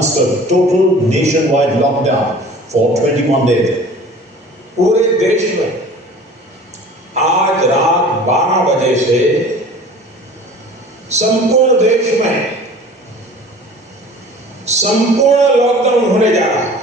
announced a total nationwide lockdown for 21 days. पूरे देश में आज रात 12 बजे से संपूर्ण देश में संपूर्ण लॉकडाउन होने जा रहा है।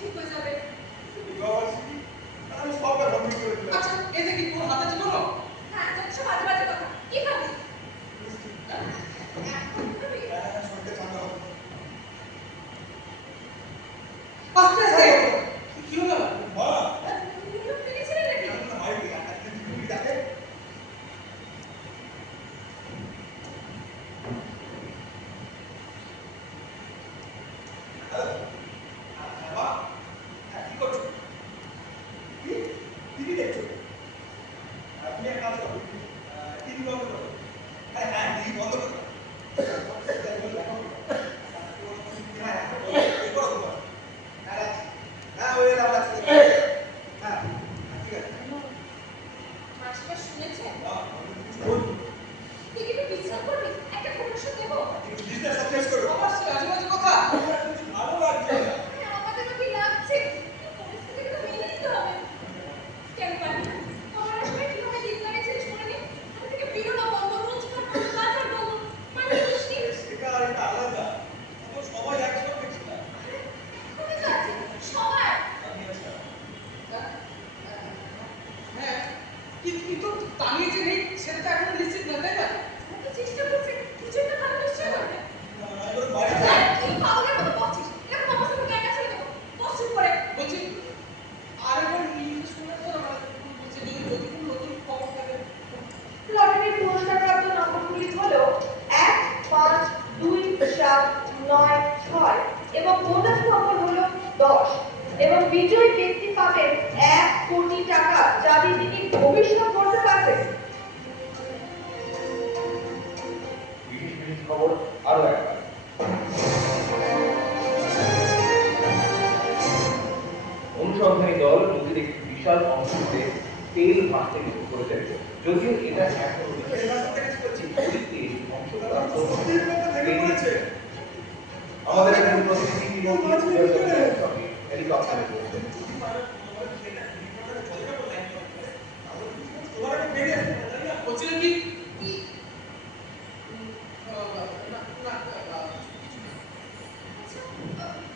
ঠিক হয়ে যাবে। আস্তে আস্তে কি হলো মা মুখ ফেলেছিলে নাকি? কি করছো? টিভি দেখছো? তুমি এক কাজ করো, টিভি বন্ধ করো। হ্যাঁ টিভি বন্ধ করো। মাসিমা শুনেছেন? তুই কি একটু বিশ্রাম করবি? একটা প্রমোশন দেবো? অবশ্যই আজেবাজে কথা ভালো লাগছে না। আমাদেরও কি লাগছে? পরিস্থিতিকে তো মেনে নিতে হবে। কেন পারবি না? করোনার সময় কিভাবে দিন কাটিয়েছিলিস মনে নেই? আমি থেকে বেরোনো বন্ধ, রোজগার বন্ধ, বাজার বন্ধ। মানিয়ে নিস। এটা আলাদা। তখন সবাই একসঙ্গে ছিলাম। এখনই তো আছে। সবার। আমি আচ্ছা হ্যাঁ কিন্তু তানিয়ে যে নেই সেটা তো এখনো নিশ্চিত না তাই না? ও তো চেষ্টা করছে। কিছু একটা ভালো নিশ্চয় করবে। আমি বাড়িতে কি পাগলের মতো বকছিস? এরকম অবস্থা তোকে একা ছেড়ে দেবো। বস চুপ করে। বলছি আরেকবার ইংলিশ শুনে তো বলছে যদি যদি কোনো নতুন খবর থাকে লটারির পুরস্কারপ্রাপ্ত নম্বরগুলি হল 1524796 এবং বোনাস নম্বর হল 10 এবং বিজয়ী ব্যক্তি পাবেন 1 কোটি টাকা যা দিয়ে তিনি ভবিষ্যৎ করতে পারবেন। বিশেষ খবর আরো একবার। অনুসন্ধানী দল নদীর একটি বিশাল অংশতে তেল ভাসতে শুরু করেছে, যদিও এটা এখনো আমাদের একজন প্রতিনিধি হেলিকপ্টারে রয়েছেন। বলছিলেন কি কি? আচ্ছা,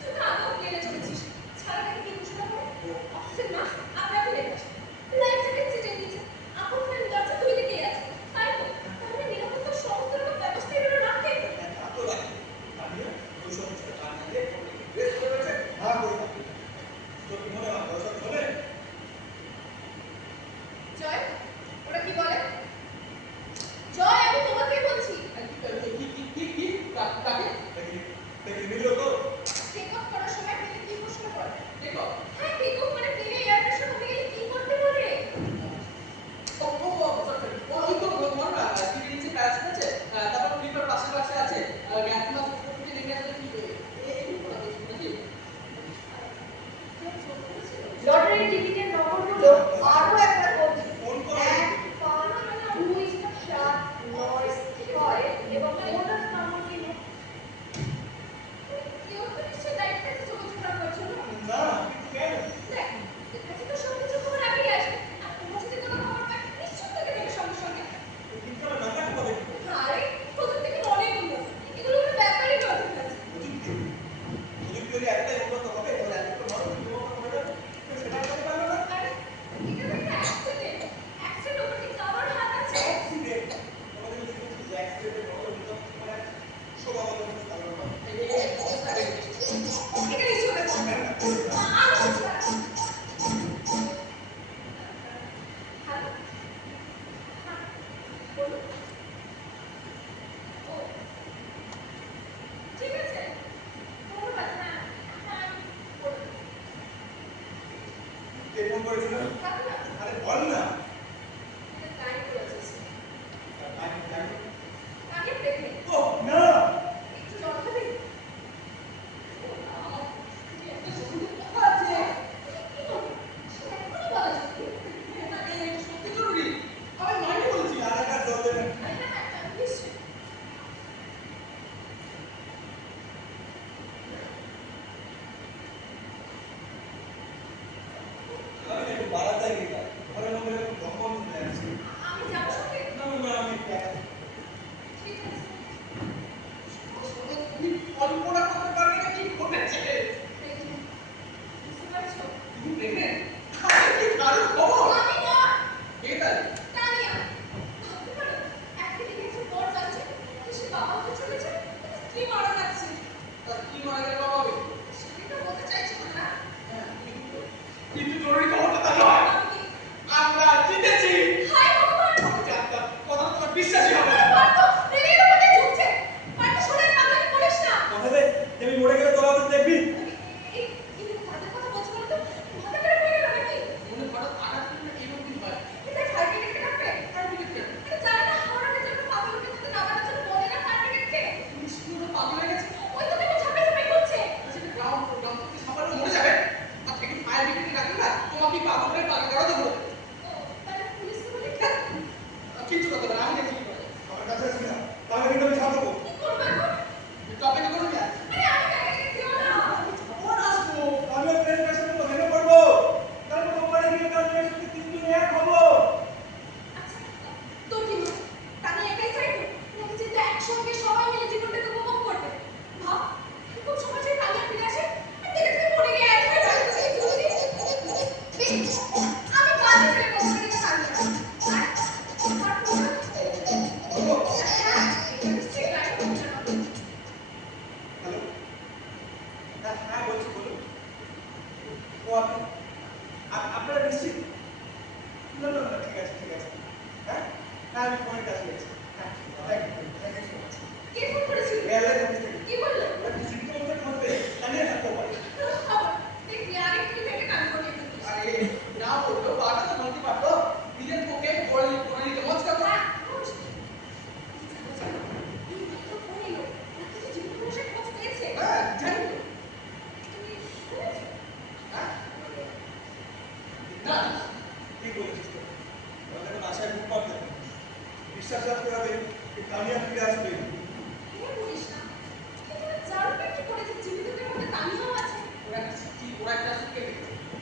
তুই তো আদৌ প্লেনে চড়েছিস। ছাড়াটাকে কি ঘোষণা করে? অফিসের মাস আমরা ফেলে গেছি। লাইফ জ্যাকেট সিটে নিয়েছে। আপন ফ্রেন্ড দরজা তুই দিকে আছে। তাই তো? তাহলে নিরাপত্তার সমস্ত রকম ব্যবস্থা এগুলো রাখে। জয়, ওরা কি বলে? জয়, আমি তোমাকেই বলছি। কি তাকে টেক অফ করার সময় প্লেনে কি ঘোষণা করে? দেখো হ্যাঁ, টেক অফ মানে প্লেনে এয়ারক্রাশন হয়ে গেলে কি করতে বলে? ওই তো বল না সিটি নিচে প্যারাশুট আছে তারপর ফ্লিপার পাশে পাশে আছে গ্যাস মাস্ক উপর থেকে নেমে আসলে কি এই করা হচ্ছে নাকি কেউ ফোন করেছিল? লটারির টিকিটের নম্বরগুলো আরো একবার বলছি 1524796 এবং বোনাস নম্বরটি হল কেউ তো নিশ্চয়ই দায়িত্বে আছে যোগাযোগ রাখার জন্য। না কেন দেখ, তোর কাছে তো সবকিছু খবর আগেই আসবে। আর তোমরা যদি কোনো খবর পায়, নিশ্চয়ই তোকে দেবে সঙ্গে সঙ্গে। কিন্তু আমার নাম্বার পাবে আরে, প্রযুক্তি কিন্তু অনেক উন্নত। এগুলো কোনো ব্যাপারই নয় তোর কাছে। প্রযুক্তি একটাই উন্নত হবে তাহলে এত মানুষ বিপদ হয়ে যাবে সেটা করতে পারবে না আরে, এটা তো একটা অ্যাক্সিডেন্ট। অ্যাক্সিডেন্ট ওপর কি কারোর হাত আছে? অ্যাক্সিডেন্ট আমাদের যদি কিছু অ্যাক্সিডেন্ট হলো বিপদ মানে সব আমাদের মধ্যে কারণ না এখানেই চলে পড়। আর কিছু না। হ্যালো? হ্যাঁ, বলুন। ও, ঠিক আছে। ধন্যবাদ। হ্যাঁ, হ্যাঁ, আমি বলবো। কে ফোন করেছিল থাক না। আরে বল না এটা গাড়ি করেছিস। আমি আগে দেখে। ও না একটু জল খাবি? একটা সত্যি কথা আছে কি বলবি? সেটা এখনই বলা যাবে। এটা সত্যি জরুরি আমি মাইনে বলছি আর একটা জল দেবেন হ্যাঁ, হ্যাঁ, নিশ্চয়ই। আমি একটু বাড়াতে গেলাম ঘরের মধ্যে হ্যাঁ বলছি, বলুন। ও আপনারা নিশ্চিত? না না না, ঠিক আছে ঠিক আছে। হ্যাঁ হ্যাঁ, আমি ফোনের কাছে গেছি। হ্যাঁ, থ্যাংক ইউ সো মাচ। কে ফোন করেছিল? এয়ারলাইন অফিস থেকে। কি বললো? সিম্পটমটা ধরতে জানিয়ে থাকতে পারে। দেখি আরেকটু থেকে কান করিয়ে দিচ্ছি। আরে না বললো বাটা তো বলতে পারতো নিজের পক্ষে করে নিতে মজকা করা। হ্যাঁ, এই মাত্র ফোন এলো। কিছু জীবনদশায় খোঁজ পেয়েছে। হ্যাঁ জানি তো। তুমি শুনেছো? হ্যাঁ না ঠিক বলেছিস তো। আমাদের বাসায় ঘুম পাবে না। বিশ্বাস রাখতে হবে যে কামিয়া ফিরে আসবে। কে বলিস না? কিন্তু জানবে কি করে যে জীবিতদের মধ্যে তানিয়াও আছে? ওরা একটা সুখে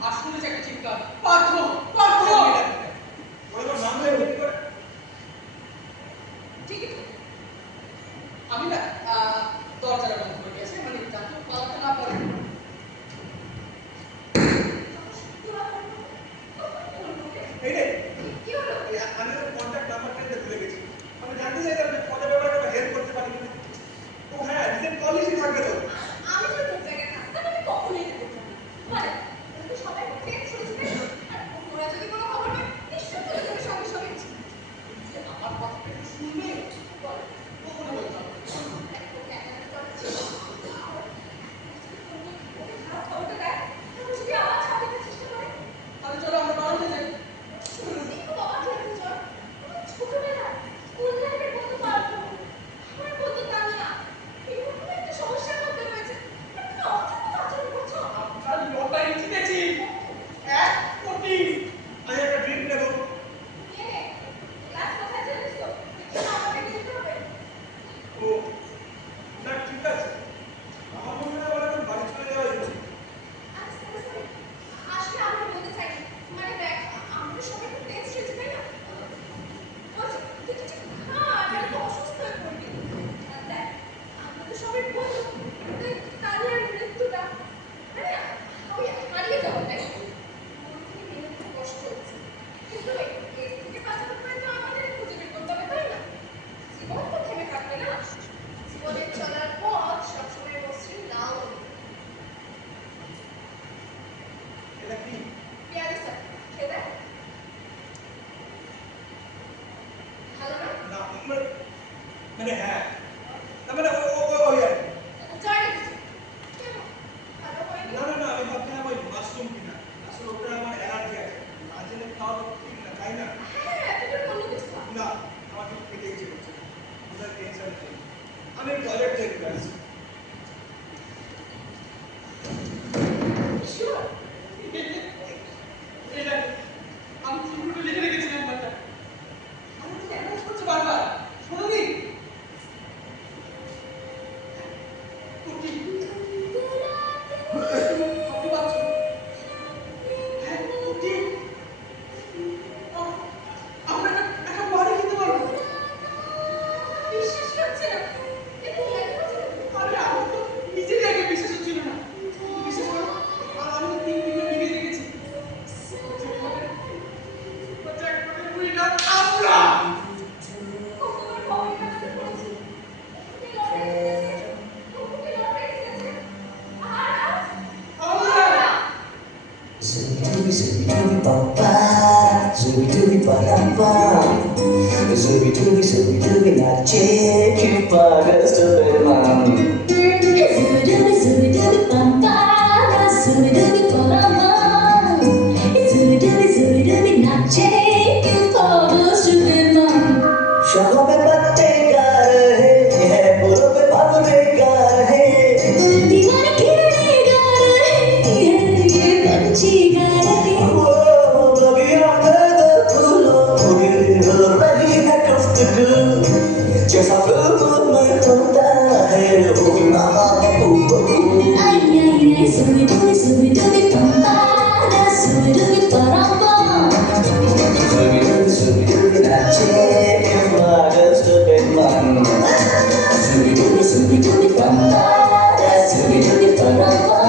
আসলে যে একটা চিৎকার পার্থ পার্থ। ওরা তো নাম নেই কি করে? ঠিক আছে। আমি না দরজাটা বন্ধ করে গেছে মানে যাতে পালাতে না পারে। এই রে, কি হলো? আমি তো কন্ট্যাক্ট নাম্বারটা দিতে ভুলে গেছি। আমি জানতে চাইলাম যে কত বড় একটা হেল্প করতে পারি কিনা। ও হ্যাঁ, রিসেন্ট কল লিস্টে থাকবে তো। আমি তো তোর জায়গায় থাকতাম, আমি কখনোই এটা করতাম না। মানে ওরা তো সবাই ফ্রেন্ড শুনেছি তাই না? আর ওরা যদি কোনো খবর পায় নিশ্চয়ই তোদের জন্য সঙ্গে সঙ্গে যে আমার কথা একটু শুনবে বল। কখনো বলতে হবে না। ওকে একটা কথা ছিল। ওকে খারাপ খবরটা দেয়, তারপর যদি আবার ছাপিতে চেষ্টা করে। তাহলে চলো আমরা বাড়াতে যাই। সত্যি খুব অবাক লাগছে চল। আমার ছোটবেলা স্কুল লাইফের বন্ধু পারতো। আমার বন্ধু তানিয়া। এরকম একটা সমস্যার মধ্যে রয়েছে। আর তুমি অদ্ভুত আচরণ করছো। আপনার লটারি জিতেছি 1 কোটি। আমি একটা ড্রিঙ্ক নেবো। কে? ক্লাস কোথায় জানিস তো? একটু আমাকে দিতে হবে। ও না, ঠিক আছে। আমার মনে হয় ওরা এখন বাড়ি চলে যাওয়া উচিত। আসলে আমি বলতে চাই মানে দেখ আমরা সবাই খুব টেস্ট হয়েছে তাই না? বলছি তুই কিছু খা নাহলে তো অসুস্থ হয়ে পড়বি। আর দেখ আমরা তো সবাই বন্ধু তাই তানিয়ার মৃত্যুটা মানে আমি হারিয়ে যাবো তাই না? মন থেকে মেনে নিতে কষ্ট হচ্ছে কিন্তু এর থেকে বাঁচানোর উপায় তো আমাদের খুঁজে বের করতে হবে তাই না? জীবন তো থেমে থাকবে না। জীবনের চলার পথ সবসময় মসৃণ নাও হতে পারে। এটা কি? পেঁয়াজি স্যার খেয়ে দেখ। ভালো না? না মানে হ্যাঁ, না মানে ওই আর কি। জয় রেখেছি। কেন? ভালো হয়নি? না না না, আমি ভাবছিলাম ওই মাশরুম কিনা। আসলে ওটা আমার অ্যালার্জি আছে। না জেনে খাওয়া তো ঠিক না, তাই না? হ্যাঁ তুই তো অন্য কিছু খা। না, আমার কিছু খেতে ইচ্ছে করছে না। ওটা টেনশন নেই। আমি টয়লেট থেকে আসছি। শিওর? এটা আমি চিমুটে লিখে রেখেছি নাম্বারটা। আমি তো অ্যানাউন্স করছি বারবার শোনোনি? কোটি আপনি পাচ্ছ হ্যাঁ কোটি আমরা একটা বাড়ি কিনতে পারবো। বিশ্বাসই হচ্ছে না। এটা কি একদম ছিল? আরে আমার তো নিজেরই আগে বিশ্বাস হচ্ছিল না। বিশ্বাস করো আমি তো 3 দিন লিখে রেখেছি। উইনার আমরা। কতবার খবর কাগজে পড়েছি। ওকে লটারি জিতেছে। ওকে লটারি জিতেছে। আর আমরা Zooby dooby dooby papa, zooby dooby palapa, zooby dooby nache, pagas to bedman. Zooby dooby papa, zooby dooby palapa, zooby dooby nache, pagas to bedman. शाम में पत्ते गा रहे हैं, बोलो पे भवरे गा रहे, दीवार किरणे गा रहे हैं, ये पंछी गा रहे हैं। वो बगिया में दो फूलों उगे हो रही है गुफ्तगू, जैसा फूल में होता है वो नहा आई आई सुबह डूबी पंपा, सुबह डूबी परंपा, सुबह डूबी नाचे pagas to bedman. Subi dubi pampa, subi dubi parapa,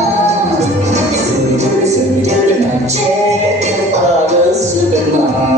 subi dubi nache, pagas to bedman.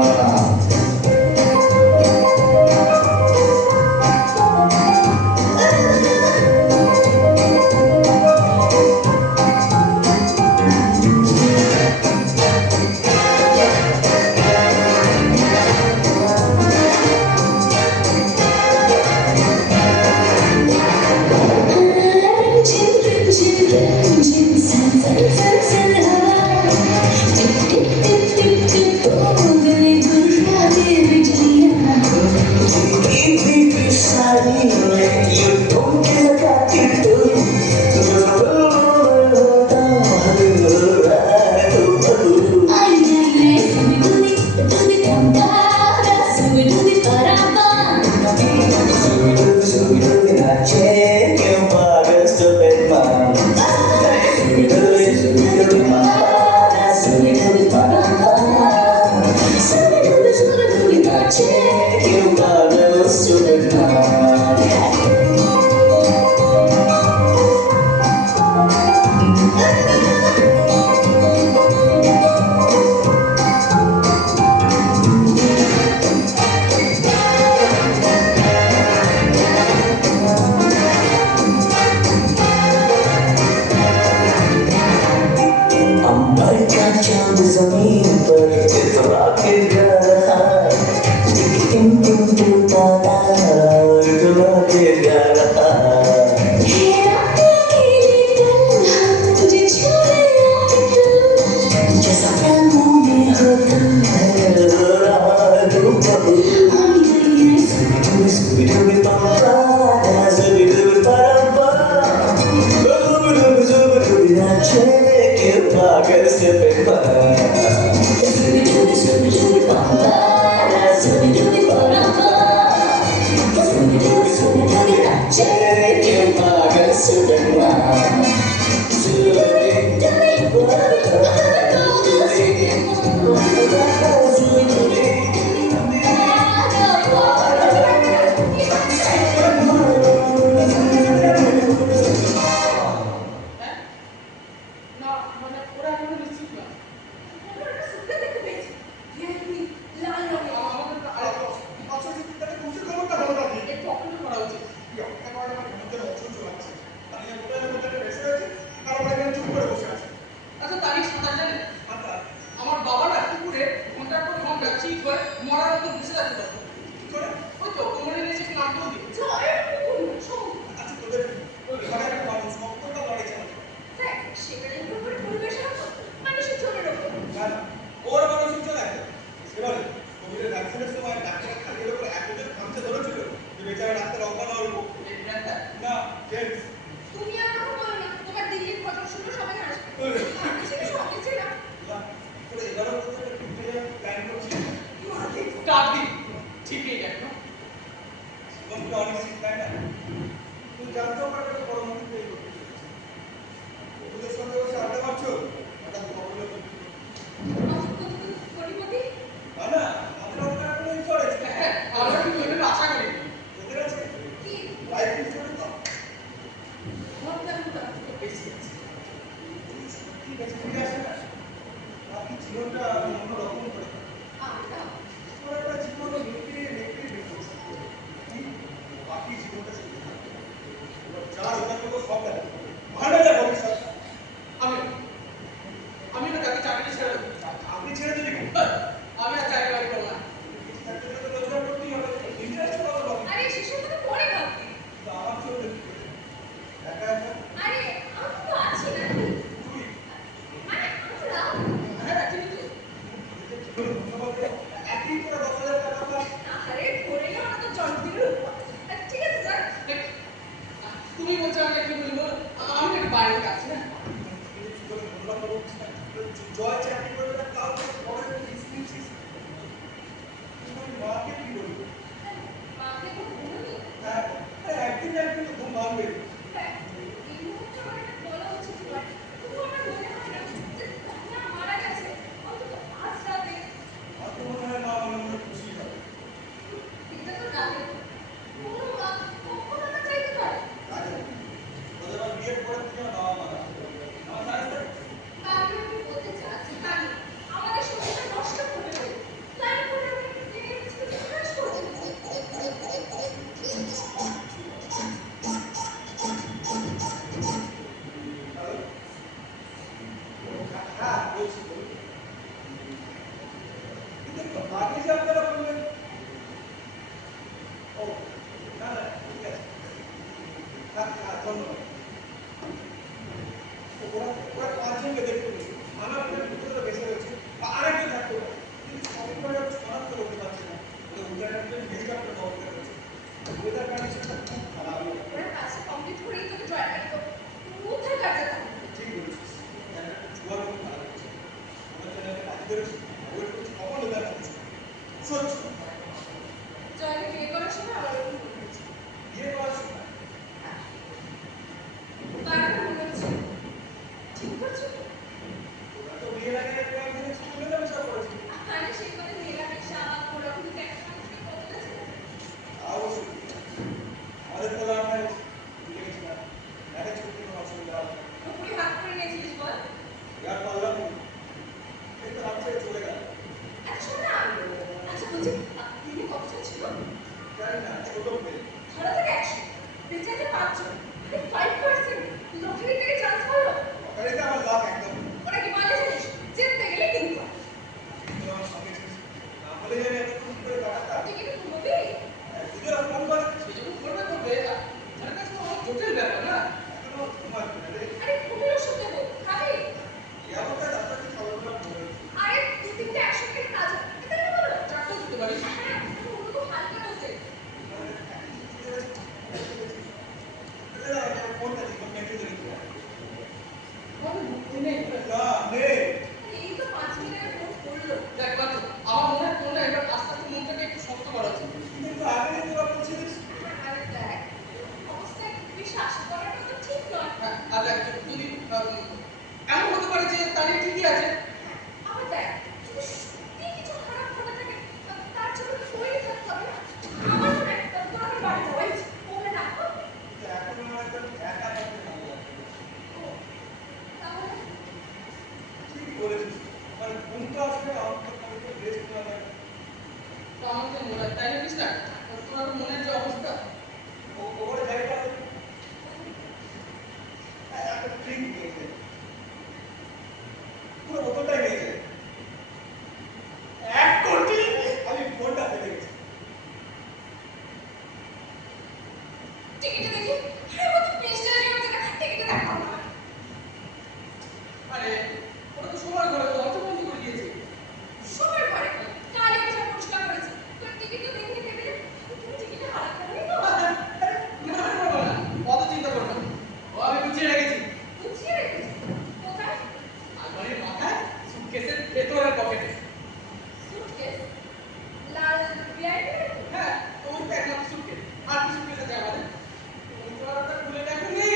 अंबर का चांद जमीन पर इतरा के गा रहा टिम टिम टिम तारा इतरा के गा रहा जैसा प्यार मुँह में होता है जरा धूप सुबह सुबह पापा सुबह सुबह पापा पागल से बेकार पागल से না মানে ওরা এখনো নিশ্চিত না ওরা সুন্দর দেখতে পেয়েছে রিয়েলি লাল রঙের আমাদের তো আর তাহলে খুশি খবরটা ভালো লাগে একটু অপেক্ষা করা উচিত অপেক্ষা করাটা আমার মধ্যে অসহ্য লাগছে তাহলে কোথায় কোথায় বেঁচে রয়েছে আর আমরা এখানে চুপ করে বসে আছি আচ্ছা তারিখ সাঁতার জানেন আচ্ছা আমার বাবা না পুকুরে ঘন্টার পর ঘন্টা চিট হয়ে মরার মতো বসে যাচ্ছে তখন কি করে ওই তো কোমরে নিয়ে যে ক্লান্ত দিই জয়ের পুকুর সমুদ্র আচ্ছা তোদের ওখানে একটা মানুষ কতটা লড়াই চালাবে দেখ সেখানে পুকুর পরিবেশন মানুষের চোখের ওপর না না ওর মানুষ চলে আসে এবারে কোভিডের ভ্যাকসিনের সময় ডাক্তার খালির উপর এতদিন খামচে ধরেছিল যে বেচারা ডাক্তার অজ্ঞান হওয়ার উপর এই ব্র্যান্ডটা না জেন্টস তুমি আর কথা বলো না তোমার দিল্লির খবর শুনলে সবাই আসবে আমি সেটা সঙ্গে ছিলাম তোরা এবারও কোথাও প্ল্যান করছিস কাট দিই ঠিকই দেখো জীবনটা অনেক শীত তাই না তুই জানতেও পারবে না বড় মন্ত্রী তৈরি করতে ওদের সঙ্গে বসে আড্ডা মারছো হঠাৎ খবর হলো কোটিপতি না না আমাদের ওখানে কোনো ইন্স্যুরেন্স নেই হ্যাঁ আমরা কিন্তু এটা আশা করি ওদের আছে কি লাইফ ইন্স্যুরেন্স তো ভাবতাম না বেশি আছে ঠিক আছে ফিরে আসে না বাকি জীবনটা অন্যরকম করে আমরা তোর একটা জীবন নেকড়ে বেঁচেছে বাকি জীবনটা শুধু থাকবে যার ওটা তো সব গেল ভালো যা ভবিষ্যৎ আমি আমি না তাকে চাকরি ছেড়ে দেবো আপনি ছেড়ে দিবি আমি আর চাকরি বাড়ি করবো না চাকরি তো রোজগার করতেই হবে ইন্টারেস্ট কত পাবো আরে সেসব তো পরে ভাববি তো আমার চলবে কি করে? একা একা আরে আমি তো আছি না তুই আরে আমরা হ্যাঁ কিন্তু একই করে 10,000 টাকা পাস আরে ধরে না তো জন্মদিনের উপর ঠিক আছে স্যার দেখ, তুমি বলছো আমি কি বলবো আমি একটু বাইরে কাছে না জয় চাকরি করবে না তাও তো পরে এক্সকিউজেস তুমি মাকে কি বলবো মাকে তো বলি হ্যাঁ একদিন না একদিন তো ঘুম ভাঙবে হ্যাঁ এই মুহূর্তে আমার একটা বলা উচিত নয় তবু আমার মনে হয় না যে না মারা গেছে অন্তত আজ রাতে আর তো মনে হয় না মনে মনে খুশি হবে এটা তো রাতে কোনো মা কখনো না চাইতে পারে রাজা ওদের আবার বিয়ের পরে থেকে বাবা মারা আমার জানিস তো আমি ওকে বলতে চাচ্ছি জানি আমাদের সংসারটা নষ্ট করে দেবে তার উপরে আমি জেনে কিছু বিশ্বাস করছি হ্যাঁ বলছি কিন্তু আগে যে আপনারা বললেন ও না না ঠিক আছে হ্যাঁ হ্যাঁ ধন্যবাদ ওরা ওরা পাঁচজনকে দেখতে পেয়েছে আমার ভিতরে বেঁচে রয়েছে আরেকজন থাকতে পারে কিন্তু সবই করে শনাক্ত করতে পারছে না ওদের উদাহরণটা হেলিকপ্টার খবর করেছে ওয়েদার কন্ডিশনটা খুব খারাপ ওরা কাজটা কমপ্লিট করেই তোকে জয়টা দিব কোথায় কাজে থাকবে ঠিক বলেছিস জুয়া খুব খারাপ হচ্ছে ওদের জন্য একটা কাজ করেছি ওয়েট করছি কখন ওদের কাছে সত্যি জয়কে বিয়ে করার সময় আবার ওরকম করেছে বিয়ে করার সময় তার মনে হচ্ছে ঠিক করছো তো? ওরা তো বিয়ের আগে কয়েকদিন স্কুলে যাবে সব করেছি আরে সেই করে মেলামেশা ওরকম একটা মানুষকে কতটা ছিল অবশ্যই আমাদের তো লাভ ম্যারেজ ভুলে গেছিলাম ম্যারেজ করতে কোনো অসুবিধা হবে না ওকে হাত করে নিয়েছিলিস নেই না নেই এই তো 5 মিনিটের ফোন করলো। দেখ বাচ্চা, আমার মনে হয় তোমরা এবার আস্তে আস্তে মনটাকে একটু শক্ত করা উচিত। কিন্তু আগে তোরা বলছিলিস আরে দেখ, অবস্থায় বিশ্বাস করাটা তো ঠিক নয়। হ্যাঁ, আর দেখ যদি এমন হতে পারে যে তারিখ ঠিকই আছে, আবার দেখ, যদি সত্যি কিছু খারাপ ঘটে থাকে, তার জন্য তো তৈরি থাকতে হবে না। আমার মনে হয় তোরা আমার বাড়ি যাওয়াই উচিত। ওকে ডাকো। কিন্তু এখন আমার একদম একা থাকতে ভালো লাগছে না। ও, তাহলে ঠিক বলেছিস মানে ঘুমটা আসলে অন্তত আমাকে রেস্ট নেওয়া যায় না। তো আমাদের মনে হয় তাই জানিস না তোমার মনের যে অবস্থা, ওপরে জায়গাটা একটা ড্রিঙ্ক নিয়ে যায় পুরো বোতলটাই নিয়ে যায় 1 কোটি আমি ফোনটা ফেলে গেছি টিকিটটা দেখি। আরে ও তো 20 টাকা নিয়েছে না। টিকিটটা দেখাও না। আরে ওরা তো সময় করে দরজা বন্ধ করে দিয়েছে। সময় পরে কালই এসে পরিষ্কার করেছি। তোর টিকিটটা দেখে টেবিলে তুমি টিকিটটা হারাতে পারবি তো? অত চিন্তা করো না, ও আমি গুছিয়ে রেখেছি গুছিয়ে রেখেছি। কোথায়? আলমারির মাথায়, সুটকেসের ভেতরের পকেটে। সুটকেস। লাল ভিআইপি। হ্যাঁ, তোমার তো একমাত্র সুটকেস, আর কি সুটকেস আছে আমাদের? তুমি তো আর ওটা খুলে দেখোনি।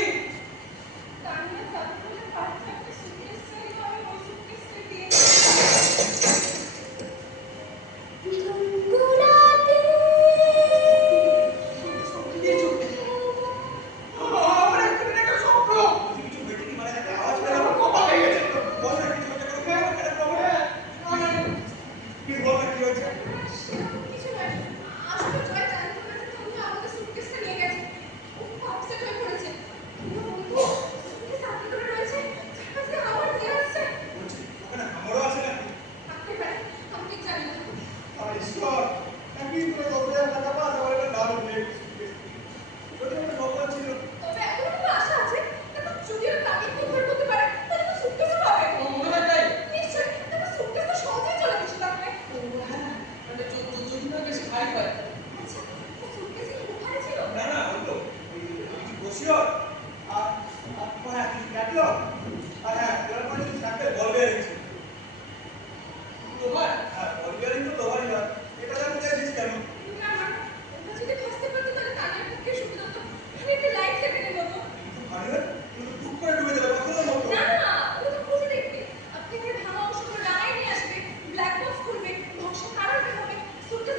তানিয়া যাবে বলে বাড়িতে একটা সুটকেস চাইলো, আমি ওই সুটকেসটাই দিয়ে গুনগুনাতে কিছু আমার একটা একটা স্বপ্ন। কিছু হয়েছে কি মানে একটা আওয়াজ পেলাম কপা হয়ে গেছে বল না কিছু হয়েছে কোনো কেন কেন প্রবলেম কি বল না কি হয়েছে সেরকম কিছু নয়। আসলে জয় জানতে পারছে তখন আমাদের সুটকেসটা নিয়ে গেছে। ও আপসেট হয়ে পড়েছে। কিন্তু বন্ধু, সুটকেস আপনি করে রয়েছে। চারপাশে আমার দিয়ে আসছে। বলছি ওখানে আমারও আছে নাকি থাকতে পারে, আমি ঠিক জানি না। আর ঈশ্বর একদিন করে 10,000 টাকা পাস আমার একটা দাম নেই যদি একটা নকল ছিল তবে এখনো তো আশা আছে। দেখো যদিও তাকে কভার করতে পারে, তাহলে তো সুটকেসও পাবে। তোমার মনে হয় তাই? নিশ্চয়ই। দেখো সুটকেস তো সহজেই চলে বসে থাকবে। ও হ্যাঁ, মানে যদি না বেশি ভাই হয়। আচ্ছা, ও সুটকেসে কি ওখানে ছিল? না না ওই তো কিছু বসিও আর হ্যাঁ কিছু ক্যাটলগ আর হ্যাঁ এবার মানে কিছু সাথে বল বেয়ারিং ছিল তোমার হ্যাঁ বল বেয়ারিং তো তোমারই হয় এটা জানতে চাইছিস কেন না না, ওটা যদি খসতে পারতো তাহলে তানিয়ার পক্ষে সুবিধা হতো। আমি একটা লাইফ সেভিংয়ের মতো। কিন্তু ভারী হয় কিন্তু টুক করে ডুবে যাবে কখনো মতো না না, ও তো খুঁজে দেখবে। আপনি এখানে ভাঙা অংশগুলো ডাঙায় নিয়ে আসবে, ব্ল্যাক বক্স খুলবে, ধ্বংস কারণ বের হবে, সুটকেস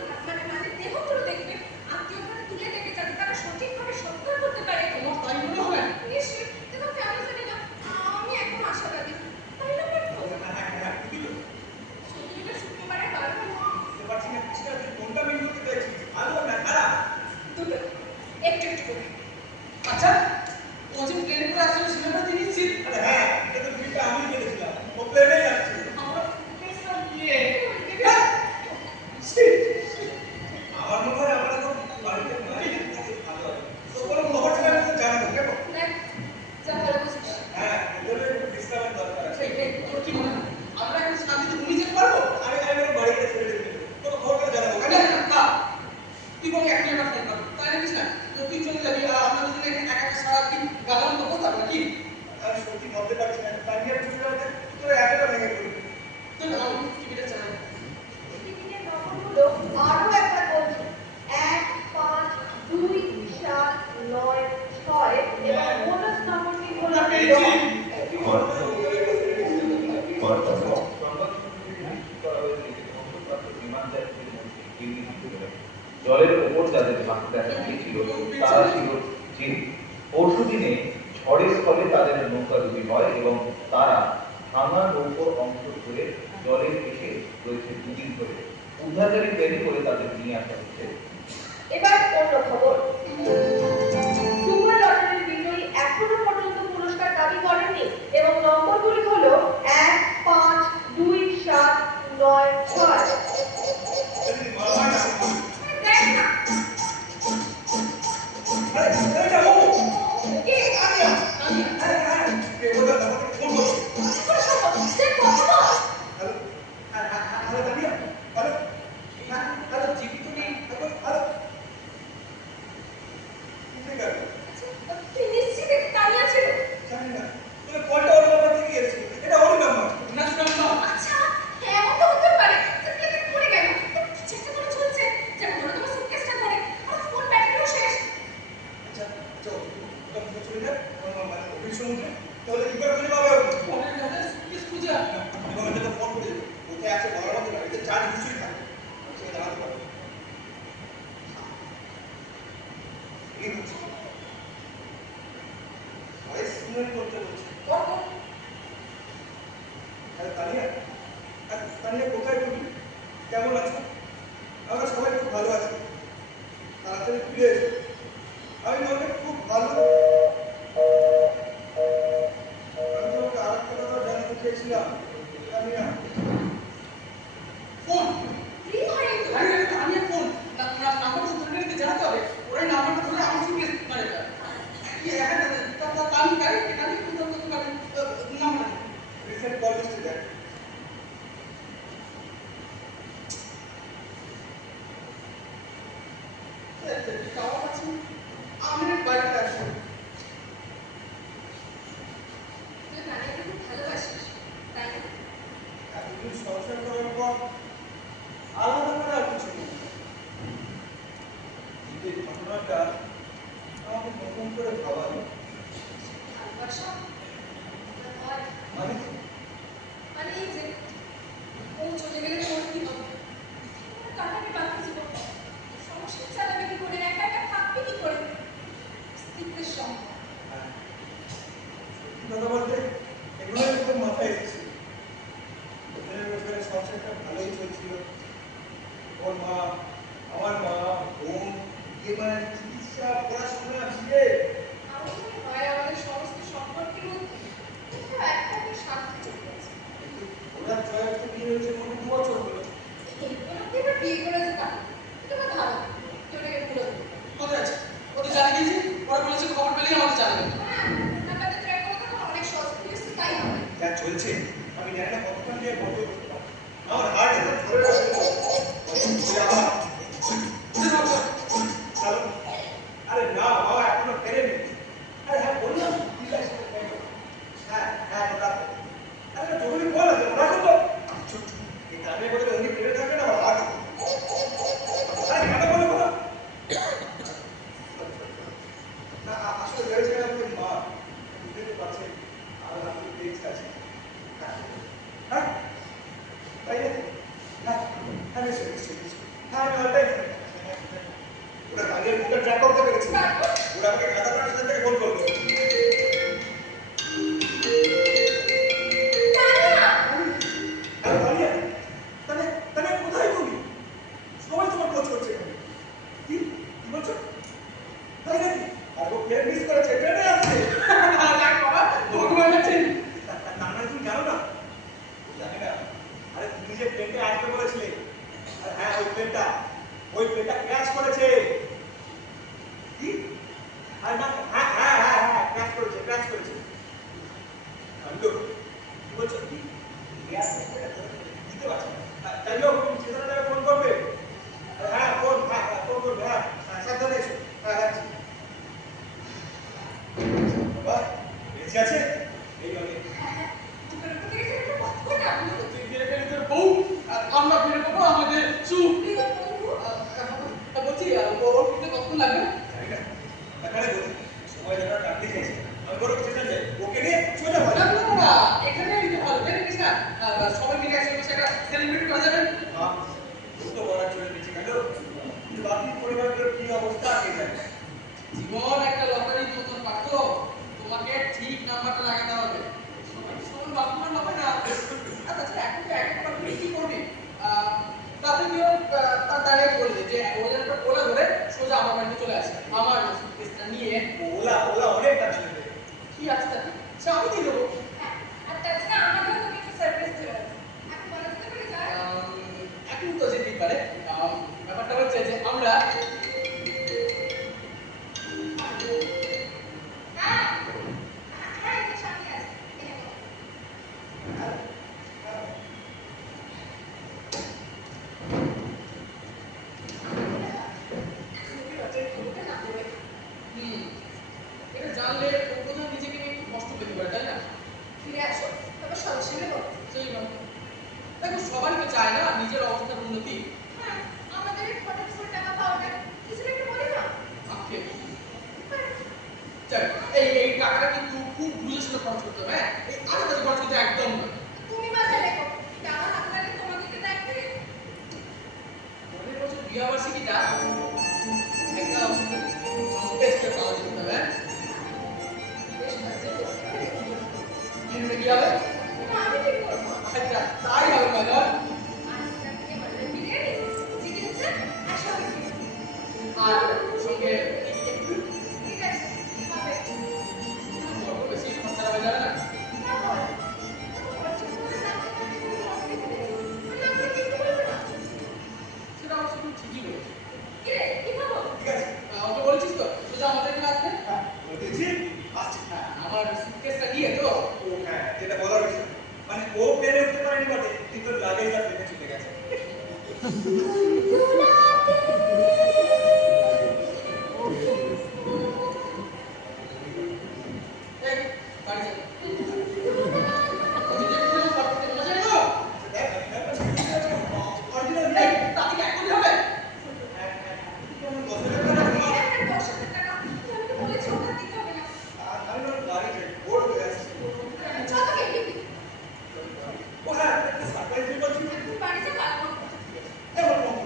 মানে দেহগুলো দেখবে, আত্মীয়ভাবে তুলে দেখবে যাতে তারা সঠিকভাবে সৎকার করতে পারে। তোমার তাই মনে হয়? নিশ্চয়ই। দেখো কেন জানি না, আমি এখন আশাবাদী। তাই না পারতো? হ্যাঁ হ্যাঁ ঠিকই তো সত্যিটা শুক্রবারে বার হলো। বুঝতে পারছি না কিছুটা তুই কোনটা মিন করতে চাইছিস ভালো না খারাপ দুটো একটু একটু করে। আচ্ছা, ও যে প্লেনে করে আসলে সিনেমা দিয়ে নিশ্চিত। আরে হ্যাঁ এটা তো ভিড়টা আমি কেটেছিলাম ও প্লেনেই যাচ্ছিল আমরা সুটকেসটা নিয়ে আমার মনে হয় আমরা এখন বাড়িতে নাই ভালো হবে তো কোনো খবর ছিল আমি তো জানাবো কেমন দেখ, যা ভালো বুঝিস। হ্যাঁ ওদের একটু বিশ্রামের দরকার আছে তোর কি মনে হয় আমরা এখন শান্তিতে ঘুমিয়ে যেতে পারবো? আমি এখন বাড়িতে ছেড়ে দিতে কোনো খবর করে জানাবো না না না, তুই বলে এখন একটা ফোন করবি, তাই জানিস না তো তুই চলে যাবি আর আমরা দুজনে এখানে একা একা সারাদিন গালাম তো বসে থাকবো নাকি? আমি সত্যি ভাবতে পারছি না তানিয়ার ছুটি হতে তোর এতটা ভেঙে পড়বে তুই আমি টিভিটা চালাই। টিকিটের নম্বরগুলো আরো একবার বলছি 1 5 2 7 9 6 এবং বোনাস নম্বরটি হলো আমরা পেয়েছি। জলের ওপর যাদের ভাসতে দেখা গিয়েছিল তারা ছিল চীন। পরশু দিনে ঝড়ের ফলে তাদের নৌকা ডুবি হয় এবং তারা ভাঙা নৌকোর অংশ ধরে জলে ভেসে রয়েছে 2 দিন ধরে। উদ্ধারকারী প্লেনে করে তাদের নিয়ে আসা হচ্ছে। এবার অন্য খবর সুপার লটারির বিজয়ী এখনো পর্যন্ত পুরস্কার দাবি করেননি এবং নম্বরগুলি হলো 1 5 2 7 9 6 যদি ভালো হয় না দেখ না, আরে এটা ও কে? তানিয়া হ্যাঁ হ্যাঁ কে বলতো আমাকে ফোন করছে দেখ কখনো। হ্যালো হ্যালো তানিয়া হ্যালো হ্যাঁ হ্যালো জীবিত নেই হ্যালো হ্যালো আরে তানিয়া, তানিয়া কোথায় তুমি? কেমন আছো? আমরা সবাই খুব ভালো আছি। তাড়াতাড়ি ফিরে এসো। আমি তোমাকে খুব ভালো, আমি তোমাকে আর একটা কথা জানাতে চেয়েছিলাম তানিয়া। ফোন রিং হয়নি তো। আরে আমি ফোন নাম্বার তো ধরে নিতে জানাতে হবে। ওই নাম্বারটা ধরে আমার সঙ্গে মানে কি একটা আমি গাড়ি এখানে কিন্তু নাম্বার রিসেন্ট কল লিস্টে দেখ। যাওয়া আছে আমি বাড়িতে আসি। তুই তানিয়াকে খুব ভালোবাসিস, তাই না? এতদিন সংসার করার পর আলাদা করে আর কিছু নেই। কিন্তু এই ঘটনাটা আমাকে নতুন করে ভাবালো। ভালোবাসা হয় মানে মানে এই যে ও চলে গেলে তোর কি হবে? তোর কাটাবে বাকি জীবন, সংসার চালাবে কি করে, একা একা থাকবে কি করে, অস্তিত্বের সঙ্গে। সত্যি কথা বলতে এগুলো একদম মাথায় এসেছিল। ওখানে রোজগারের সংসারটা ভালোই চলছিল। ওর মা, আমার মা, বোন, মানে চিকিৎসা, পড়াশোনা, বিয়ে। আমার মনে হয় আমাদের সমস্ত সম্পর্কের মধ্যে কোথাও একটা স্বার্থ চলে গেছে। কিন্তু ওরা জয়াকে বিয়ে হয়েছে মনে 2 বছর হলো। এরপর এবার বিয়ে করেছে কাকে? এটা আমার ধারণা তুই ওটাকে ভুলে দেবো। কোথায় আছে ওদের জানা গিয়েছে ওরা বলেছে খবর পেলেই আমাদের জানাবে। হ্যাঁ, নাম্বারটা ট্র্যাক করতে আমার অনেক সহজ প্লিজ তাই হবে। যা চলছে আমি জানি না কতক্ষণ দিয়ে বন্ধ করতে পারবো। আমার হার্ট একদম ধরে রাখছে। আবার চলো। আরে না বাবা এখনো ফেরেনি। আরে হ্যাঁ বললাম ঠিক আছে। হ্যাঁ হ্যাঁ রাখো। আরে জরুরি কল আছে রাখো তো। এই কানে বলে উনি ফেরে থাকবে না বাবা। আরে কেন বলো বাবা? না আসলে রয়েছে আমাদের মা, বুঝতে তো পারছেন আর আপনি দেখতে আছেন। হ্যাঁ তাই না? হ্যাঁ হ্যাঁ নিশ্চয়ই নিশ্চয়ই নিশ্চয়ই। হ্যাঁ আমি অলটাই ওরা কাজের মুখে ট্র্যাক করতে পেরেছি। ওরা আমাকে খাতা প্রাণীর থেকে ফোন করবে। আরে তানিয়া, তানিয়া, তানিয়া কোথায় তুমি? সবাই তোমার খোঁজ করছে এখানে। কি কি বলছো? তাই নাকি? আর ও প্লেন মিস করেছে, ট্রেনে আসছে। যাক বাবা ভগবান আছেন। তার মানে তুমি জানো না? জানি না। আরে তুমি যে প্লেনটা আসতে বলেছিলে, আর হ্যাঁ ওই প্লেনটা ক্র্যাশ করেছে। কি? আরে না হ্যাঁ হ্যাঁ হ্যাঁ হ্যাঁ ক্র্যাশ করেছে। কাণ্ড। কি বলছো কি? গ্যাস দিতে পারছি না। তাই হোক তুমি চেতনাটাকে ফোন করবে। হ্যাঁ ফোন করবে। হ্যাঁ সাবধানে এসো। হ্যাঁ রাখছি। বাবা বেঁচে আছে এই মানে তোর উপর থেকে সেটা বন্ধ করে না। তুই ফিরে পেলে তোর বউ আর আমরা ফিরে পাবো আমাদের সুখ। প্রিয় বন্ধু, বলছি ওর কিন্তু কতক্ষণ লাগবে? জানি না এখানে বসে সময় যারা কাটতে চাইছে আমি বড় স্টেশন যাই ওকে নিয়ে সোজা ভালো না এখানে দিতে ভালো জানিস না সবাই মিলে একসঙ্গে সেটা সেলিব্রেট করা যাবে। তো বড় চলে গেছে কেন বাকি পরিবারের কি অবস্থা আছে জানি জীবন একটা লটারির মতন পার্থ, তোমাকে ঠিক নাম্বারটা লাগাতে হবে। সবাই সমান ভাগ্যবান হবে না। আচ্ছা এখন তো এক একটা কি করবি? তাতে কেউ তার দাঁড়িয়ে বললে যে ওদের একটা ওলা ধরে সোজা আমার বাড়িতে চলে আসে আমার সুটকেসটা নিয়ে। ওলা অনেক কাজ চলে কি আছে তাতে সে আমি দিয়ে দেবো। হ্যাঁ, আর তাছাড়া আমাদেরও তোকে একটু সারপ্রাইজ দেওয়া আছে। এখন বলা যেতে পারে যা। এখন তো যেতেই পারে। ব্যাপারটা হচ্ছে যে আমরা হ্যাঁ, হ্যাঁ, এই যে সামনে আছে। এই দেখো। মুখে রচের ঘুমটা না দেবে। এটা জানলে ও বোধহয় নিজেকে নিয়ে একটু কষ্ট পেতে পারে তাই না? ফিরে আসো, তবে সরাসরি বলো। সেই ভাবে দেখো সবাই তো চায় না নিজের অবস্থার উন্নতি। হ্যাঁ, আমাদের হঠাৎ করে টাকা পাওয়াটা কিছু একটা বলে না। আক্ষেপ এই টাকাটা কিন্তু খুব বুঝে শুনে খরচ করতে হবে। হ্যাঁ এই আজে খরচ কিন্তু একদম নয়। তুমি মাথায় রেখো, টাকা হাতে লাগে তোমাদেরকে দেখবে। পরের বছর বিয়াবার্ষিকীটা একদম জম্পেস করে পালন করতে হবে। বেশ বাজে করতে হবে। কি হবে? না, আমি ঠিক করবো। মানে ও পেরে উঠতে পারেনি বটে, কিন্তু লাগেজটা পেরে চলে গেছে। এই বাড়ি যাবে নিজে নিজে করতে মজা নেবো অরিজিনাল এই তাকে এখনই হবে কেমন বছরের টাকা একটা 10,000 টাকা আমি তো বলেছি ওটা দিতে হবে না। আমি ওর গাড়িতে বোর্ড হয়ে আসছে। চল তোকে দিবি। ও হ্যাঁ, একটা সারপ্রাইজ দিতে বলছি। তুই বাড়িতে কাজ কর। এবার কম।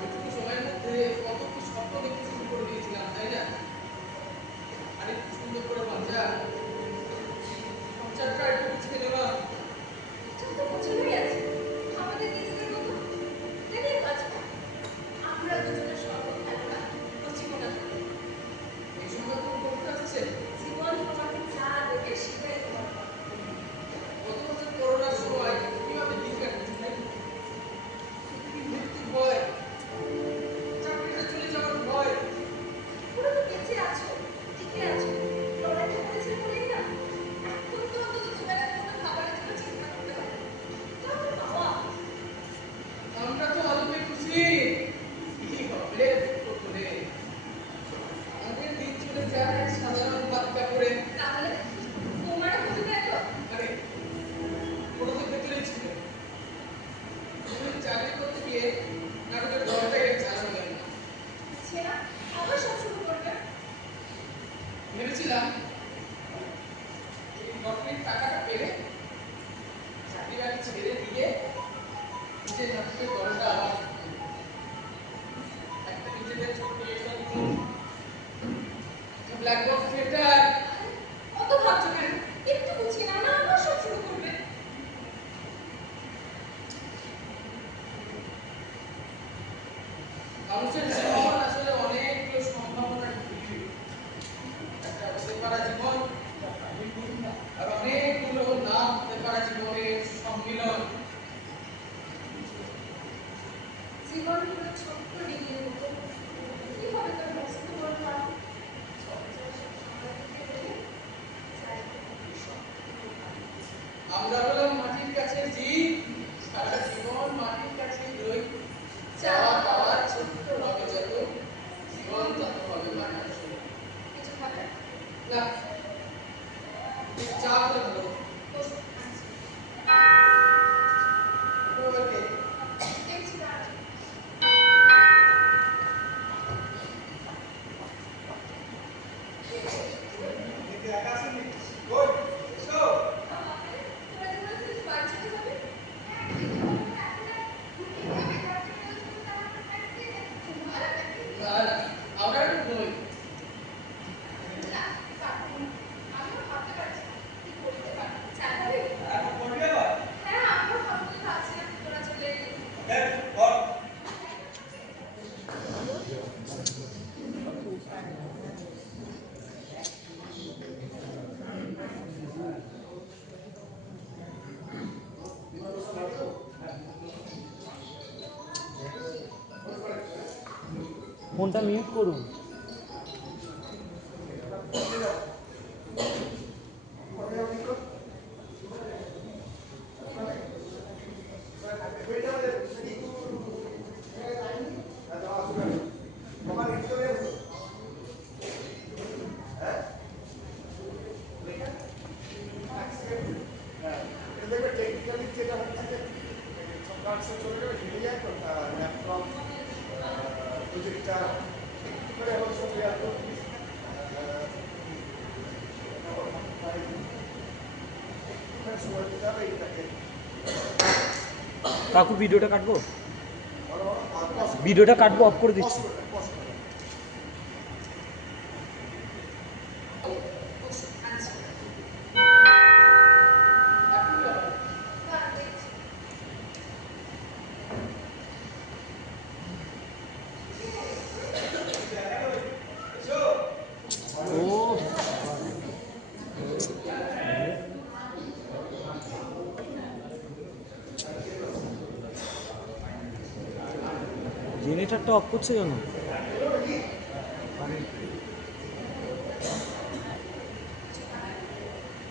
ওইটুকু সময়ের মধ্যে কত কি স্বপ্ন দেখতে শুরু করে দিয়েছিলাম তাই না আরে কি সুন্দর করে বাঁচা সংসারটা একটু গুছিয়ে নেওয়া চল তো পছন্দই আছে। আমাদের নিজেদের মতো দেখেই বাঁচবো। আমরা দুজনের সর্ব খেলোয়াড় ও জীবনে থাকবো। এই সময় তুমি করতে আসছে জীবন তোমাকে যা দেবে সেটাই তোমার পাবে। গত বছর করোনার সময় কিভাবে দিন কাটছে তাই কি মৃত্যুর ভয় চাকরিটা চলে যাওয়ার ভয় পুরো তো বেঁচে আছো, টিকে আছো। লড়াইটা করেছিলে বলেই না। এখন তো অন্তত দুবেলার কোনো খাবারের জন্য চিন্তা করতে হবে না। এটা আমার বাবা। আমরা তো অল্পে খুশি কি হবে দুঃখ করে আমাদের দিন চলে যায় সাধারণ বাচ্চা করে তাহলে তোমারও খুঁজে দেখো। আরে ওটা তো ভেতরেই ছিল তুমি চাকরি করতে গিয়ে নাটকের দরজায় চালানো গেল না সে না আবার সব শুরু করবে। ভেবেছিলাম এই লটারির টাকাটা পেলে চাকরি বাকরি ছেড়ে দিয়ে নিজের নাটকের দরজা আবার খুলবো। একটা নিজেদের ছোট্ট ব্ল্যাক বক্স থিয়েটার অত ভাবছো কেন? একটু গুছিয়ে নাও না, আবার সব শুরু করবে। মানুষের জীবন আসলে অনেকগুলো সম্ভাবনার ভিড় একটা হতে পারা জীবন আর অনেকগুলো না হতে পারা জীবনের সম্মিলন জীবন হলো ছোট্ট ডিঙির মতো। কি হবে তার বস্তু বলতে পারো? চলাচল সব সামনে থেকে গেলে চাই সব আমরা হলাম মাটির কাছে জীব সারা জীবন মাটির কাছে রই চাওয়া পাওয়ার ছোট্ট হবে যত জীবন তত হবে মাটির সঙ্গে কিছু খাবে? না চা করে ভালো বসো। ওকে দেখছি দাঁড়াও। দেখে একা আসেনি। ওই, এসো। তোরা যে বলছিস বাড়ি চলে যাবে? হ্যাঁ, কিন্তু আমরা এখন আর ঘুরতে যাবে, ঘরে চলে যাবো, তার আমরা ফ্লাইট দিয়ে যাচ্ছি। ভালো নাকি? না আমরা একটু বই না, পারবো না। আমিও ভাবতে পারছি না কি করতে পারবো। চা খাবি? এখন করবি আবার? হ্যাঁ, আমিও ভাবতে তো পারছি না, তোরা চলে এলি। দেখ, কর। ফোনটা মিউট করুন। টেকনিক্যালি যেটা হচ্ছে কার্ডসে চলে গেলে হেরে যায় তো ল্যাপটপ প্রজেক্টটা একটু করে এখন ছবি আর একটুখানি সময় দিতে হবে এইটাকে কাকু ভিডিওটা কাটবো, ভিডিওটা কাটবো, অফ করে দিচ্ছি। জেনারেটরটা অফ করছে কেন?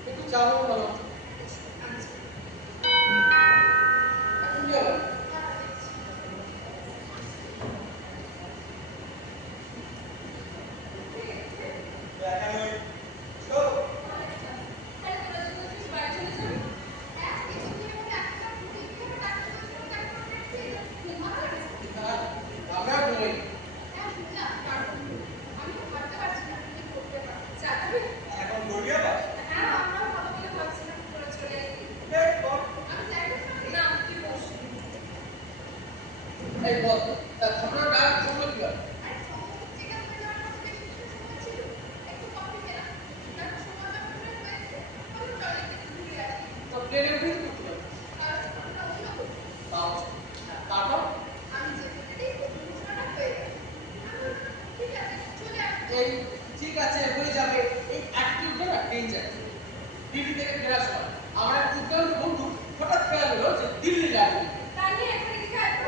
একটু চাও বলো এখন কি হবে? তাহলে তোরা যদি বলছিস বাড়ি চলে যাবি, হ্যাঁ কিছুদিনের মধ্যে একটা দেখবি না ডাক্তার বলছিল ডাক্তার ভালো লাগছে। আমরা ঘুমাই হ্যাঁ বুঝলাম, কারণ আমিও ভাবতে পারছি না কি করতে পারবো। যাবি? এখন দৌড়িয়ে পাস হ্যাঁ আমরাও ভালো করে ভাবছিলাম তোরা চলে আসবি। আমি যাই না তুই বস। এই বল আপনার গায়ে ঘুমলো কি হবে? আরে সমস্ত চেক আপ করে যাওয়ার মতো বেশ কিছু সময় ছিল, একটু কফি খেলাম, তারপর সময় যখন হয়েছে আমি টয়লেটে ঘুরে আসি। তো প্লেনে উঠে তো করতে হবে আর ওটা অন্য করছি। তারপর আমি যেতে যেতেই ঘোষণাটা হয়ে গেল। আমি বললাম, ঠিক আছে চলে আসবো। এই ঠিক আছে হয়ে যাবে। এই অ্যাটিটিউডটা না ডেঞ্জার। দিল্লি থেকে ফেরার সময় আমার এক উদ্যোগী বন্ধু হঠাৎ খেয়াল হলো যে দিল্লি যাবে। তাই নিয়ে এখানে লিখে আসবো।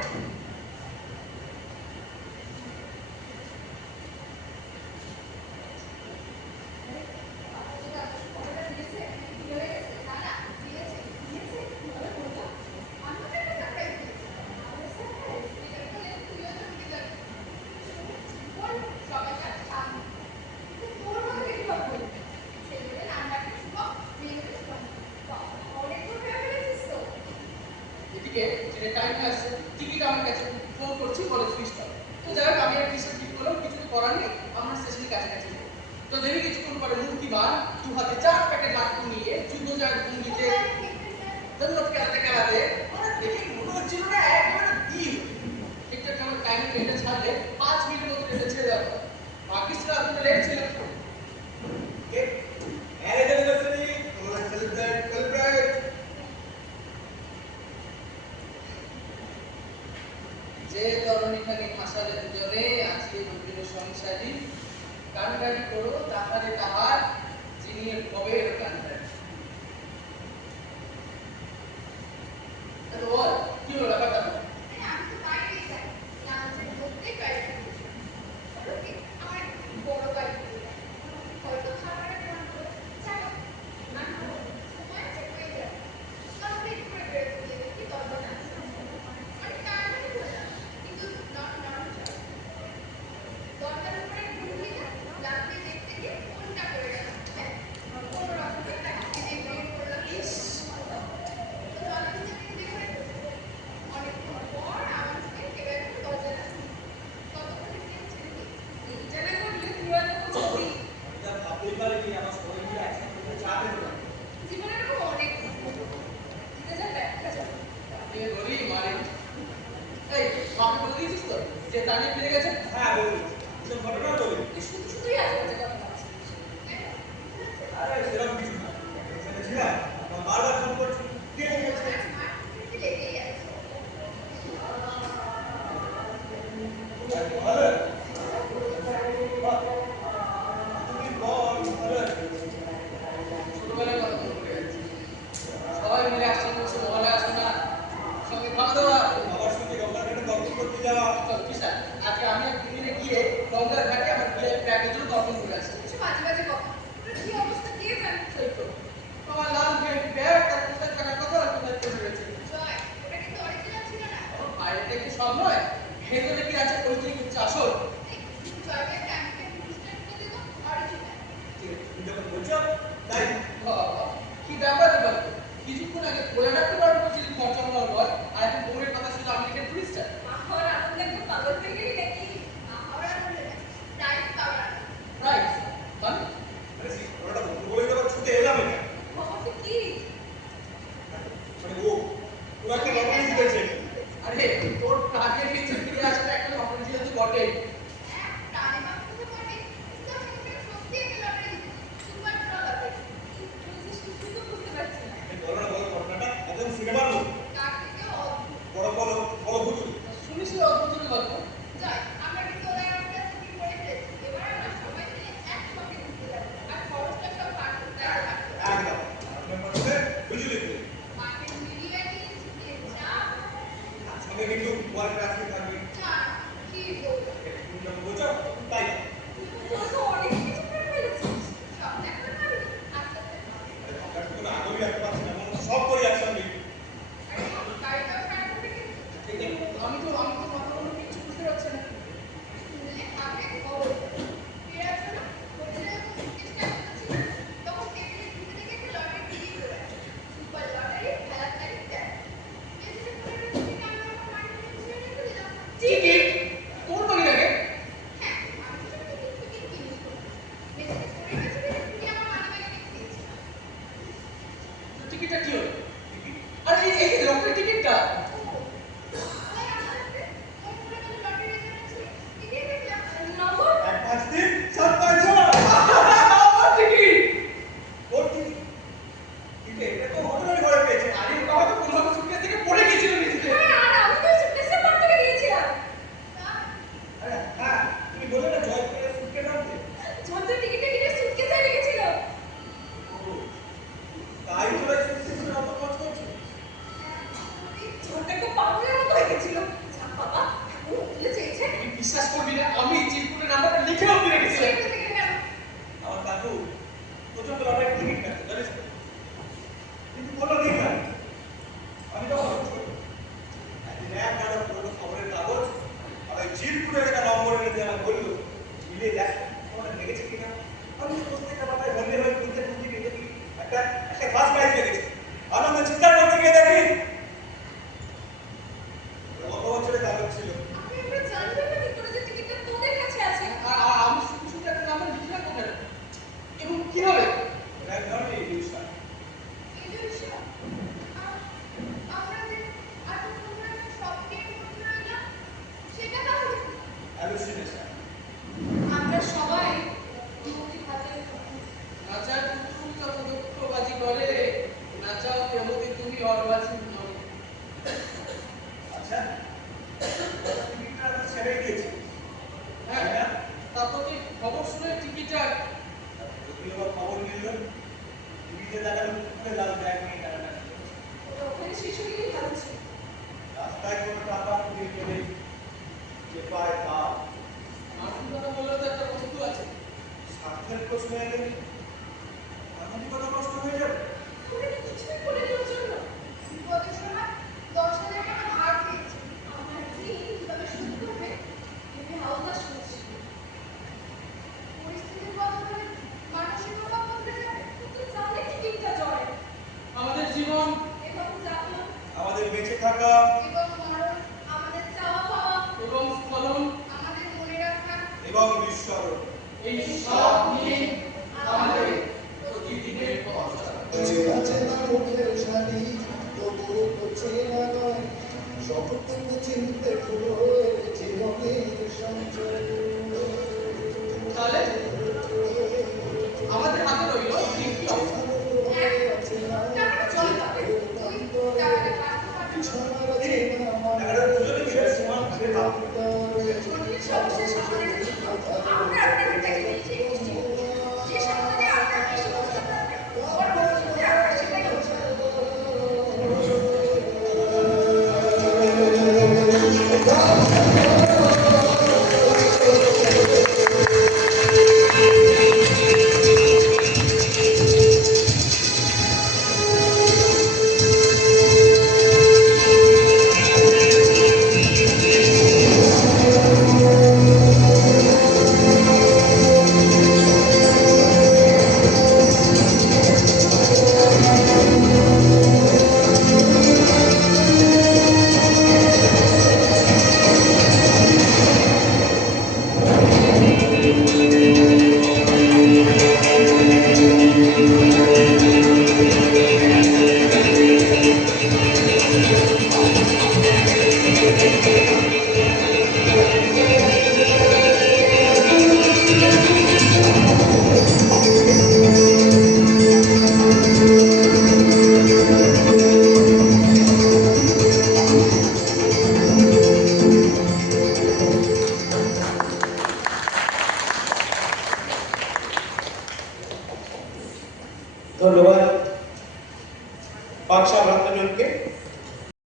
এদিকে ট্রেনের টাইম হয়ে আসছে, টিকিট আমার কাছে, ফোন করছি বলে সুইচ অফ। তো যাই হোক আমি একটা টিকিট ঠিক করলাম, কিছু তো করার নেই, আমরা স্টেশনের কাছাকাছি যাবো। তো দেখি কিছুক্ষণ পরে মূর্তিমান দু হাতে 4 প্যাকেট লাট্টু নিয়ে যুদ্ধ জয়ের ভঙ্গিতে দৌড় খেলাতে মানে দেখে মনে হচ্ছিল না একেবারে দিন। ঠিকঠাক আমার টাইম ট্রেনটা ছাড়লে 5 মিনিটের মধ্যে ট্রেনটা ছেড়ে যাবে। বাকি ছিল আপনার লেট ছিল। যে তরণীখানি ভাষারে দুজনে আছে রবির সংসারী কান্ডারি করো তাহারে তাহার যিনি ভবের কান্ডারি। বল কি হলো ব্যাপারটা? আমি তো বাইরেই যাই, লাঞ্চের মধ্যেই বাইরে বলো কি আমার বড় বাড়ি হয়তো খাবারের মন করে যাই হোক, আমি সময় আছে হয়ে যাবে। আমাকে একটু করে বেরোতে দিয়ে দেখি দরকার আছে মানে টাইমে বললাম কিন্তু নট দরকার উপরে ঢুকলি না লাগবে দেখতে গিয়ে কোনটা করে গেল কোনো রকমের ট্যাক্সি দিয়ে বের করলাম। তো জলের নিচে দেখে অনেকক্ষণ পর আমাকে কেউ একটা দরজা ততক্ষণে ট্রেন ছেড়ে দিই জানা করলে তুই আর ছবি জীবনে এরকম অনেক জিতে যায় ব্যাখ্যা যায়। এ ধরি মারি এই আপনি বলে দিয়েছিস তো যে তানি ফিরে গেছে? হ্যাঁ বলুন ঘটনা বলুন শুধু শুধুই আজে বাজে কথা ভাবছি। আরে সেরকম কিছু না এখানে ছিলাম বারবার ফোন করছি কে লিখেছে লেগেই আছে। তুমি বল ছোটবেলার কথা মনে পড়ে যাচ্ছে। সবাই মিলে একসাথে বসে মহলে আসো না, সঙ্গে খাওয়া দাওয়া। আমার সঙ্গে গঙ্গার ঘাটে দর্শন করতে যাওয়া কিসা আজকে আমি এক দিনে গিয়ে গঙ্গার ঘাটে আমার বিয়ের প্যাকের জন্য দর্শন করে আসি। এসব আজে বাজে কথা ওটা কি অবস্থা কে জানে। সেই তো আমার লাল ব্যাগ তার কোথায় টাকার কথা আর কোথায় চলে গেছে। জয় ওটা কিন্তু অরিজিনাল ছিল না। বাইরে থেকে সব নয়, ভেতরে কি আছে ওইটাই হচ্ছে আসল। জয়কে ক্যাম্পে পুলিশটা নিয়ে দিত অরিজিনাল। তুমি যখন বলছো তাই বাবা, কি ব্যাপার ব্যাপার কিছুক্ষণ আগে বলে রাখতে পারবো যদি খরচা হওয়ার পর আর এখন বোনের কথা পরে রাত্রে থাকবে না কি বলবো তুমি যখন বোঝো তাই তোর তো অনেক কিছু করে ফেলেছিস সব দেখা পাবি আস্তে আস্তে আরে আমরা তো কোনো আদবই রাখতে পারছি না মনে হচ্ছে সব করি একসঙ্গে আরে গাড়িটাও খারাপ করে গেছে আমি তো মাথা কোনো কিছু বুঝতে পারছি না। শুনলে খাবে খবর ফিরে আসবে না হোটেলে যখন চেষ্টা করছিল তখন টেবিলে ঘুরে দেখে একটা লটারি টিকিট ধরে আছে সুপার লটারি খেলার তারিখ দেয় মেসেজে করে রেখে থেকে আমি আমার মানি ছেড়ে রেখে দিলাম টিকিট তোর মনে লাগে? হ্যাঁ আমি তো টিকিট কিনিস মেসেজে করে রেখেছি দেখে তুই আমার মানি ব্যাগে রেখে দিয়েছিস টিকিটটা কি হলো? আর এই যে লটারি টিকিটটা এক পাঁচ দিন সাত পাঁচ জন আমার টিকিট ওর কি কিন্তু এটা তো হোটেলের ঘরে পেয়েছে আরে ওটা হয়তো কোনোভাবে সুটকেস থেকে পড়ে গেছিল নিচে। আরে হ্যাঁ তুমি বললে না জয় করে সুটকেস আনতে তাই তোরা সুটকেসের অত খরচ করছো তুই বিশ্বাস করবি না আমি চিরকুটের নাম্বারটা লিখে অব্দি রেখেছিলাম। আমার কাকু প্রচন্ড লটারির টিকিট কাটছে জানিস তো? কিন্তু বললো নেই না আমি তখন ছোট একদিন এক গাড়ো পুরোনো খবরের কাগজ আর ওই চিরকুটের একটা নম্বর এনেছে আমার বললো মিলিয়ে দেখ তোমাদের লেগেছে কিনা আমি প্রত্যেকটা মাথায় বললে হয়ে খুঁজতে খুঁজতে নিয়ে দেখি একটা ফার্স্ট প্রাইজ লেগেছে আনন্দে চিৎকার করতে গিয়ে দেখি গত বছরের কাগজ ছিল আর আমি শুধু শুধু একটা নাম্বার লিখে রাখবো কেন? এবং কিভাবে? এক ধরনের ইলিউশন হ্যালুসিনেশন আমরা সবাই বিমুখী হাতে নাচার কুকুর যত দুঃখবাজি করে নাচাও প্রমতি তুমি অর্বাচী নয়। আচ্ছা টিকিটটা তো ছেড়ে দিয়েছি হ্যাঁ তারপর কি খবর শুনে টিকিটটা যদিও বা খবর মিলল টিভিতে দেখালো পুকুরে লাল ব্যাগ নিয়ে টানাটা ওখানে শিশুগুলি ভালো ছিল রাস্তায় কোনো টাকা খুঁজে গেলে যে পায় তা আসল কথা বললে তো একটা বস্তু আছে। স্বার্থের প্রশ্ন এলে মানবিকতা নষ্ট হয়ে যাবে ওরা কি কিছুই করে দেওয়ার জন্য বিপদের সময় 10,000 টাকা ধার দিয়েছে আমার ঋণ কিভাবে শোধ করবে ভেবে হাউমাস করছে পরিস্থিতির বদলে মানসিকতা বদলে যাবে কিন্তু জানে টিকিটটা জয় আমাদের জীবন এবং যাপন আমাদের বেঁচে থাকা এবং মরণ আমাদের চাওয়া পাওয়া এবং স্খলন আমাদের মনে রাখা এবং বিস্মরণ এই সব নিয়ে আমাদের প্রতিদিনের পথ চলা। আছে না মুখের শাড়ি তবুও করছে না নয় সবটুকু চিনতে পুরো জীবনের সঞ্চয় তাহলে আমাদের হাতে রইল তিনটি অপশন। টাকাটা জয় পাবে ওই টাকাটা কাটতে পারবে টাকাটা দুজনে মিলে সমান ভাগে ভাগ সর্বশেষ আমাদের আমরা আপনাদের থেকে